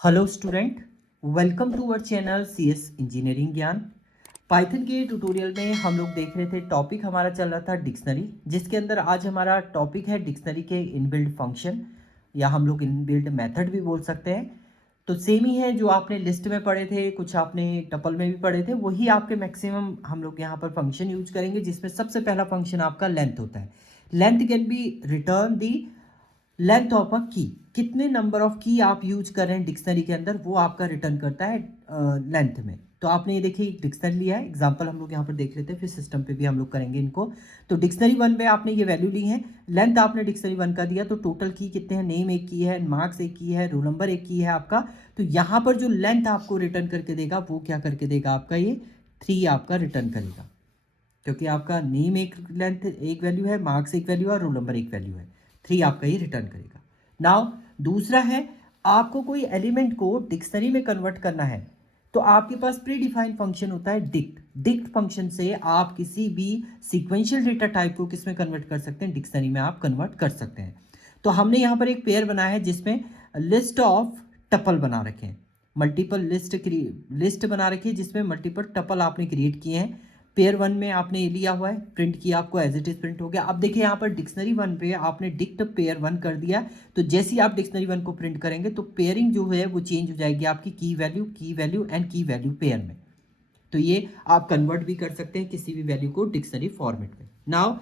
Hello student, welcome to our channel CS engineering Gyan. Python के tutorial में हम लोग देख रहे थे, टॉपिक हमारा चल रहा था डिक्शनरी, जिसके अंदर आज हमारा टॉपिक है डिक्शनरी के इनबिल्ट फंक्शन या हम लोग इनबिल्ट मेथड भी बोल सकते हैं। तो सेम ही है जो आपने लिस्ट में पढ़े थे, कुछ आपने टपल में भी पढ़े थे, वही आपके मैक्सिमम हम लोग यहाँ पर फंक्शन यूज करेंगे, जिसमें सबसे पहला फंक्शन आपका लेंथ होता है। Length can be return the length of a की, कितने नंबर ऑफ की आप यूज कर रहे हैं डिक्शनरी के अंदर, वो आपका रिटर्न करता है लेंथ में। तो आपने ये देखिए डिक्शनरी लिया है, एग्जांपल हम लोग यहाँ पर देख लेते हैं, फिर सिस्टम पे भी हम लोग करेंगे इनको। तो डिक्शनरी वन में आपने ये वैल्यू ली है, लेंथ आपने डिक्शनरी वन का दिया, तो टोटल की कितने हैं, नेम एक की है, मार्क्स एक की है, रोल नंबर एक की है आपका। तो यहाँ पर जो लेंथ आपको रिटर्न करके देगा वो क्या करके देगा, आपका ये 3 आपका रिटर्न करेगा, क्योंकि आपका नेम एक लेंथ एक वैल्यू है, मार्क्स एक वैल्यू है और रोल नंबर एक वैल्यू है। 3 आपका ये रिटर्न करेगा। नाउ दूसरा है, आपको कोई एलिमेंट को डिक्शनरी में कन्वर्ट करना है, तो आपके पास प्री डिफाइंड फंक्शन होता है डिक्ट। डिक्ट फंक्शन से आप किसी भी सीक्वेंशियल डेटा टाइप को किस में कन्वर्ट कर सकते हैं, डिक्शनरी में आप कन्वर्ट कर सकते हैं। तो हमने यहाँ पर एक पेयर बनाया है जिसमें लिस्ट ऑफ टपल बना रखे हैं, मल्टीपल लिस्ट बना रखी है जिसमें मल्टीपल टपल आपने क्रिएट किए हैं। पेयर वन में आपने ये लिया हुआ है, प्रिंट किया, आपको एज इट इज प्रिंट हो गया। अब देखिए यहाँ पर डिक्शनरी वन पे आपने डिक्ट पेयर वन कर दिया, तो जैसे ही आप डिक्शनरी वन को प्रिंट करेंगे तो पेयरिंग जो है वो चेंज हो जाएगी आपकी की वैल्यू एंड की वैल्यू पेयर में। तो ये आप कन्वर्ट भी कर सकते हैं किसी भी वैल्यू को डिक्शनरी फॉर्मेट में। नाउ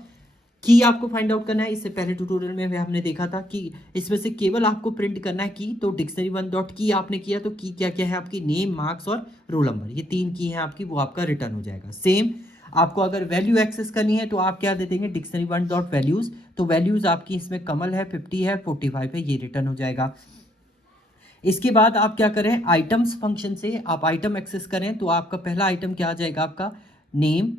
की आपको फाइंड आउट करना है, इससे पहले ट्यूटोरियल में भी हमने देखा था कि इसमें से केवल आपको प्रिंट करना है की। तो डिक्शनरी वन डॉट की आपने किया, तो की क्या क्या है आपकी, नेम, मार्क्स और रोल नंबर, ये 3 की है आपकी, वो आपका रिटर्न हो जाएगा। सेम आपको अगर वैल्यू एक्सेस करनी है तो आप क्या दे देंगे, डिक्शनरी वन डॉट वैल्यूज। तो वैल्यूज आपकी इसमें कमल है, 50 है, 45 है, ये रिटर्न हो जाएगा। इसके बाद आप क्या करें, आइटम्स फंक्शन से आप आइटम एक्सेस करें, तो आपका पहला आइटम क्या आ जाएगा, आपका नेम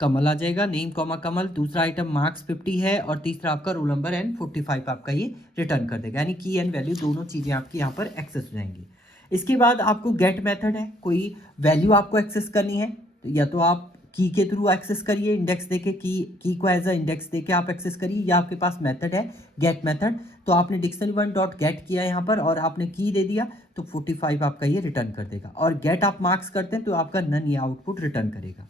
कमल आ जाएगा, नेम कॉमा कमल। दूसरा आइटम मार्क्स 50 है और तीसरा आपका रोल नंबर एंड 45 आपका ये रिटर्न कर देगा, यानी की एंड वैल्यू दोनों चीज़ें आपकी यहाँ पर एक्सेस हो जाएंगी। इसके बाद आपको गेट मेथड है, कोई वैल्यू आपको एक्सेस करनी है, तो या तो आप की के थ्रू एक्सेस करिए, इंडेक्स देके की को एज अ इंडेक्स देके आप एक्सेस करिए, या आपके पास मेथड है गेट मेथड। तो आपने डिक्शनरी वन डॉट गेट किया यहाँ पर और आपने की दे दिया, तो 45 आपका ये रिटर्न कर देगा। और गेट आप मार्क्स करते हैं तो आपका नन ये आउटपुट रिटर्न करेगा।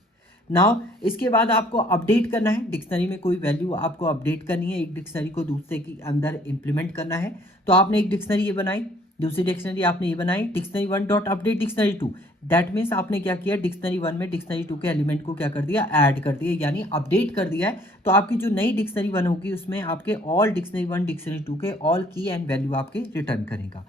नाउ इसके बाद आपको अपडेट करना है, डिक्शनरी में कोई वैल्यू आपको अपडेट करनी है, एक डिक्शनरी को दूसरे के अंदर इंप्लीमेंट करना है। तो आपने एक डिक्शनरी ये बनाई, दूसरी डिक्शनरी आपने ये बनाई, dictionary one dot update dictionary two. That means आपने क्या किया, डिक्शनरी वन में डिक्शनरी टू के एलिमेंट को क्या कर दिया, ऐड कर दिया, यानी अपडेट कर दिया है। तो आपकी जो नई डिक्शनरी वन होगी उसमें आपके all dictionary one dictionary two के ऑल की एंड वैल्यू आपके रिटर्न करेगा।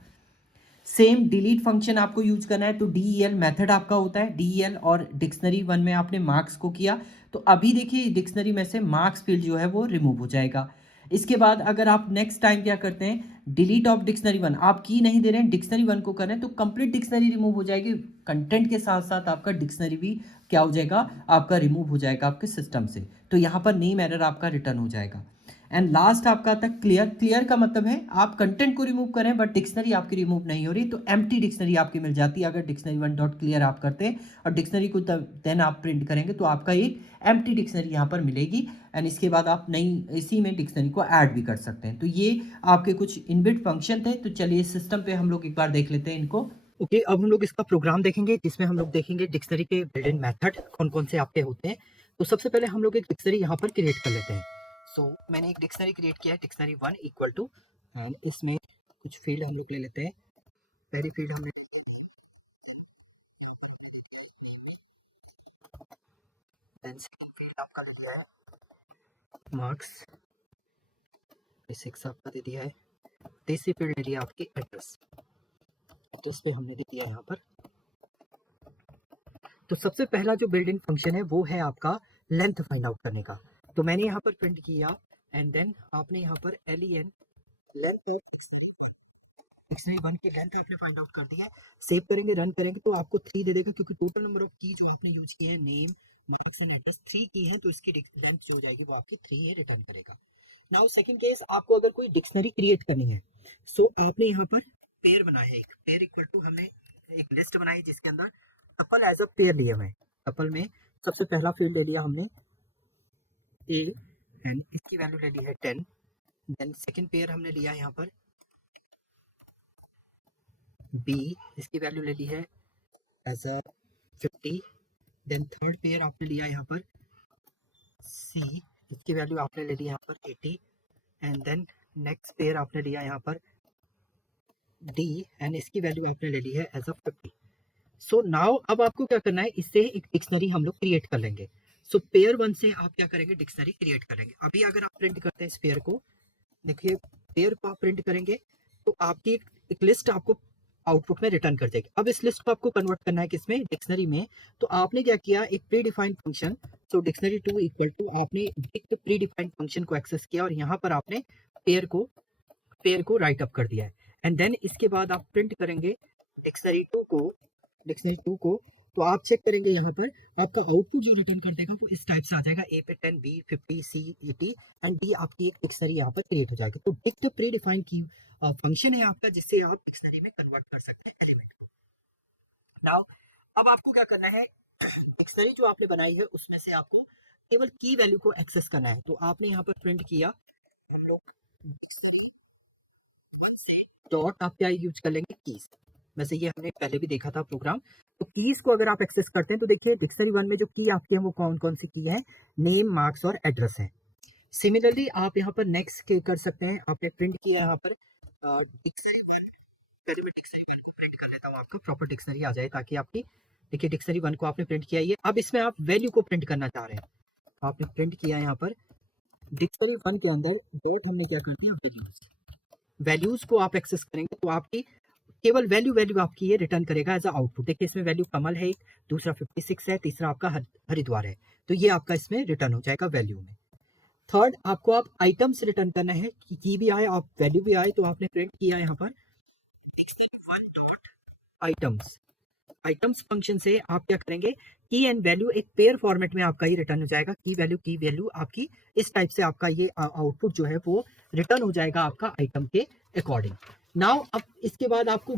सेम डिलीट फंक्शन आपको यूज करना है, तो डीईएल मेथड आपका होता है, डीईएल, और डिक्शनरी वन में आपने मार्क्स को किया, तो अभी देखिए डिक्शनरी में से मार्क्स फील्ड जो है वो रिमूव हो जाएगा। इसके बाद अगर आप नेक्स्ट टाइम क्या करते हैं, डिलीट ऑफ डिक्शनरी वन, आप की नहीं दे रहे हैं, डिक्शनरी वन को कर रहे हैं, तो कंप्लीट डिक्शनरी रिमूव हो जाएगी, कंटेंट के साथ साथ आपका डिक्शनरी भी क्या हो जाएगा, आपका रिमूव हो जाएगा आपके सिस्टम से। तो यहाँ पर नेम एरर आपका रिटर्न हो जाएगा। एंड लास्ट आपका आता है क्लियर। क्लियर का मतलब है आप कंटेंट को रिमूव करें बट डिक्शनरी आपकी रिमूव नहीं हो रही, तो एम्प्टी डिक्शनरी आपकी मिल जाती है अगर डिक्शनरी वन डॉट क्लियर आप करते हैं और डिक्शनरी को देन आप प्रिंट करेंगे, तो आपका एक एम्प्टी डिक्शनरी यहाँ पर मिलेगी। एंड इसके बाद आप नई इसी में डिक्शनरी को ऐड भी कर सकते हैं। तो ये आपके कुछ इनबिल्ट फंक्शन थे। तो चलिए सिस्टम पे हम लोग एक बार देख लेते हैं इनको। ओके, अब हम लोग इसका प्रोग्राम देखेंगे जिसमें हम लोग देखेंगे डिक्शनरी के बिल्ट इन मेथड कौन कौन से आपके होते हैं। तो सबसे पहले हम लोग एक डिक्शनरी यहाँ पर क्रिएट कर लेते हैं। मैंने एक डिक्शनरी क्रिएट किया है, dictionary one equal to, and इसमें कुछ फील्ड हम लोग ले लेते हैं। पहली फील्ड हमने आपका ले लिया है मार्क्स, 6 आपका दे दिया है। तीसरी फील्ड ले लिया आपकी एड्रेस, तो इस पे हमने दे दिया यहाँ पर। तो सबसे पहला जो बिल्ट इन फंक्शन है वो है आपका लेंथ फाइंड आउट करने का। तो मैंने यहाँ पर प्रिंट किया एंड देन आपने यहाँ पर len लेंथ डिक्शनरी वन की लेंथ आपने फाइंड आउट कर दी है। सेव करेंगे, रन करेंगे तो आपको 3 दे देगा, क्योंकि टोटल नंबर ऑफ की जो आपने यूज किए हैं, नेम, मार्क्स एंड एड्रेस, 3 की है, तो इसकी लेंथ जो हो जाएगी वो आपकी 3 ही रिटर्न करेगा। नाउ सेकंड केस, आपको अगर कोई डिक्शनरी क्रिएट करनी है, सो आपने यहाँ पर पेयर बनाया है, एक पेयर इक्वल टू, हमने एक लिस्ट बनाई जिसके अंदर टपल एज अ पेयर लिए हुए हैं। टपल में सबसे पहला फील्ड ले लिया हमने ए एंड इसकी वैल्यू ले ली है 10। देन सेकंड पेयर हमने लिया यहाँ पर बी इसकी वैल्यू ले ली है as a 50, then third pair आपने लिया यहाँ पर सी, इसकी वैल्यू आपने ले ली यहाँ पर 80, एंड देन नेक्स्ट पेयर आपने लिया यहाँ पर डी, एंड इसकी वैल्यू आपने ले ली है एज अ 50। सो नाउ अब आपको क्या करना है, इससे एक डिक्शनरी हम लोग क्रिएट कर लेंगे। सो पेयर वन से आप क्या करेंगे, डिक्शनरी क्रिएट करेंगे। अभी अगर आप प्रिंट करते हैं इस पेयर को, देखिए पेयर को आप प्रिंट करेंगे तो आपकी एक लिस्ट आपको आउटपुट में रिटर्न कर देगी। अब इस लिस्ट को आपको कन्वर्ट करना है किसमें, डिक्शनरी में। तो आपने क्या किया, एक predefined function, so dictionary to equal to, आपने एक प्री डिफाइंड फंक्शन को एक्सेस किया और यहाँ पर आपने पेयर को राइट अप कर दिया है। एंड देन इसके बाद आप प्रिंट करेंगे डिक्शनरी टू को, तो आप चेक करेंगे यहाँ पर आपका आउटपुट जो रिटर्न कर देगा वो इस टाइप से आ जाएगा, ए पे 10, बी 50, सी 80 एंड डी आपकी एक डिक्शनरी यहाँ पर क्रिएट हो जाएगी। तो डिक्ट प्री डिफाइन की फंक्शन है आपका, जिससे आप डिक्शनरी में कन्वर्ट कर सकते हैं एलिमेंट को। नाउ अब आपको क्या करना है, डिक्शनरी जो आपने बनाई है उसमें से आपको केवल की वैल्यू को एक्सेस करना है। तो आपने यहाँ पर प्रिंट किया, हम लोग डिक्शनरी से डॉट आप क्या यूज कर लेंगे, कीज। वैसे ये हमने पहले भी देखा था प्रोग्राम। तो कीज को अगर आप एक्सेस करते हैं तो देखिए डिक्शनरी वन में जो की आपके हैं वो कौन कौन सी की है, नेम, मार्क्स और एड्रेस है। सिमिलरली आप यहाँ पर नेक्स्ट कर सकते हैं, आपने प्रिंट किया यहाँ पर डिक्शनरी वन, पहले मैं डिक्शनरी वन को प्रिंट कर लेता हूँ, आपको प्रॉपर डिक्शनरी आ जाए ताकि आपकी, देखिए डिक्शनरी वन को आपने प्रिंट किया ये। अब इसमें आप वैल्यू को प्रिंट करना चाह रहे हैं, आपने प्रिंट किया यहाँ पर डिक्शनरी वन के अंदर डॉट, हमने क्या कर दिया, वैल्यूज को आप एक्सेस करेंगे तो आपकी केवल वैल्यू आपकी ये रिटर्न करेगा एज अ आउटपुट। देखिए इसमें वैल्यू कमल है, एक दूसरा 56 है, तीसरा आपका हरिद्वार है, तो ये आपका इसमें रिटर्न हो जाएगा वैल्यू में। थर्ड आपको आप आइटम्स रिटर्न करना है, की भी आए आप वैल्यू भी आए, तो आपने प्रिंट किया यहाँ पर आइटम्स फंक्शन से आप क्या करेंगे, की एंड वैल्यू एक पेयर फॉर्मेट में आपका ये रिटर्न हो जाएगा, की वैल्यू आपकी इस टाइप से आपका ये आउटपुट जो है वो रिटर्न हो जाएगा आपका आइटम के अकॉर्डिंग। नाउ अब इसके बाद आपको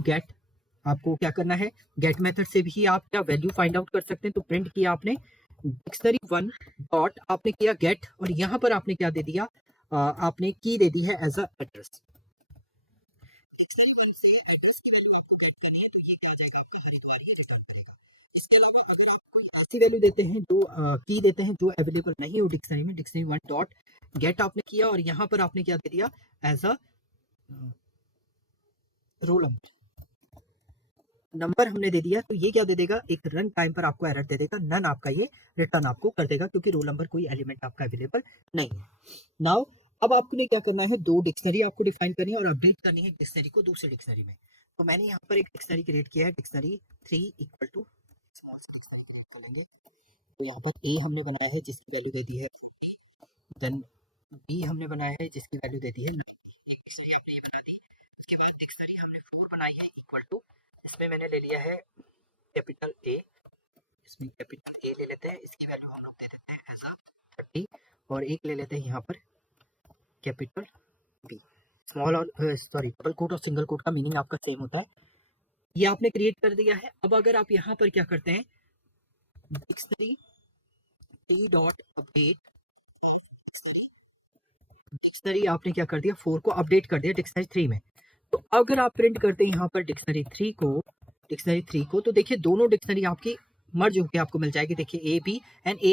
आपको क्या करना है, गेट मेथड से भी आप क्या वैल्यू फाइंड आउट कर सकते हैं। तो प्रिंट किया आपने डिक्शनरी वन डॉट, आपने किया गेट, और यहाँ पर आपने क्या दे दिया, आपने की दे दी है एज अ एड्रेस। इसके अलावा अगर आप कोई ऐसी वैल्यू देते हैं जो की देते हैं जो अवेलेबल नहीं हो डिक्शनरी में, डिक्शनरी वन डॉट गेट आपने किया और यहाँ पर आपने क्या दे दिया एज अ रोल नंबर हमने दे दिया, तो ये क्या दे देगा, एक रन टाइम पर आपको एरर दे देगा, नन आपका ये रिटर्न आपको कर देगा क्योंकि रोल नंबर कोई एलिमेंट आपका अवेलेबल नहीं है। नाउ अब आपने क्या करना है, दो डिक्शनरी आपको डिफाइन करनी है और अपडेट करनी है डिक्शनरी को दूसरी डिक्शनरी में। तो मैंने यहाँ पर एक डिक्शनरी क्रिएट किया है, डिक्शनरी 3 इक्वल टू करेंगे, तो यहाँ पर ए हमने बनाया है जिसकी वैल्यू दे दी है, देन बी हमने बनाया है जिसकी वैल्यू दे दी है, एक डिक्शनरी हमने ये बना दी। उसके बाद डिक्शनरी हमने 4 बनाई है इक्वल टू, इसमें मैंने ले लिया है कैपिटल ए, इसमें कैपिटल ए ले लेते हैं, इसकी वैल्यू हम लोग दे देते हैं एज अ 30, और एक ले लेते हैं यहाँ पर कैपिटल बी। स्मॉल और सॉरी डबल कोट और सिंगल कोट का मीनिंग आपका सेम होता है। ये आपने क्रिएट कर दिया है। अब अगर आप यहाँ पर क्या करते हैं, dictionary T dot update, dictionary आपने क्या कर दिया, 4 को अपडेट कर दिया डिक्शनरी 3 में। तो अगर आप प्रिंट करते हैं यहाँ पर डिक्शनरी 3 को, तो देखिए दोनों डिक्शनरी आपकी मर्ज होकर आपको मिल जाएगी। देखिए ए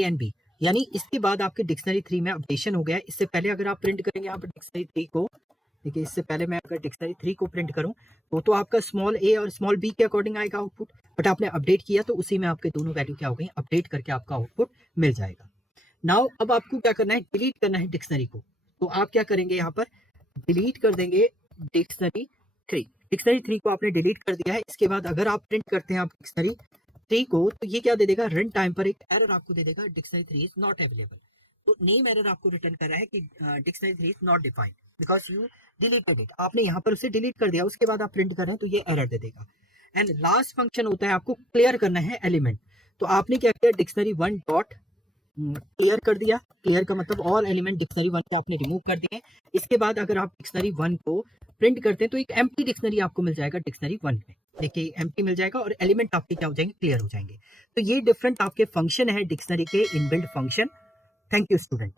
एंड बी, यानी इसके बाद आपके डिक्शनरी 3 में अपडेशन हो गया है। इससे पहले अगर आप प्रिंट करेंगे यहाँ पर डिक्शनरी 3 को, देखिए इससे पहले मैं अगर डिक्शनरी 3 को प्रिंट करूँ तो आपका स्मॉल ए और स्मॉल बी के अकॉर्डिंग आएगा आउटपुट, बट आपने अपडेट किया तो उसी में आपके दोनों वैल्यू क्या हो गई, अपडेट करके आपका आउटपुट मिल जाएगा। नाउ अब आपको क्या करना है, डिलीट करना है डिक्शनरी को। तो आप क्या करेंगे, यहाँ पर डिलीट कर देंगे डिक्शनरी 3 को आपने डिलीट कर दिया है। इसके बाद अगर आप प्रिंट करते हैं आप डिक्शनरी 3 को, तो ये क्या दे देगा, रन टाइम पर एक एरर आपको दे देगा, डिक्शनरी 3 इज नॉट अवेलेबल। तो नेम एरर आपको रिटर्न कर रहा है कि dictionary 3 is not defined because you deleted it, आपने यहाँ पर उसे डिलीट कर दिया। उसके बाद आप प्रिंट कर रहे हैं तो ये एरर दे देगा। एंड लास्ट फंक्शन होता है आपको क्लियर करना है एलिमेंट। तो आपने क्या किया, डिक्शनरी वन डॉट क्लियर कर दिया। क्लियर का मतलब ऑल एलिमेंट डिक्शनरी वन को आपने रिमूव कर दिए। इसके बाद अगर आप डिक्शनरी वन को प्रिंट करते हैं तो एक एम्प्टी डिक्शनरी आपको मिल जाएगा डिक्शनरी वन में, देखिए एम्प्टी मिल जाएगा और एलिमेंट आपके क्या हो जाएंगे, क्लियर हो जाएंगे। तो ये डिफरेंट आपके फंक्शन है डिक्शनरी के inbuilt function. Thank you student.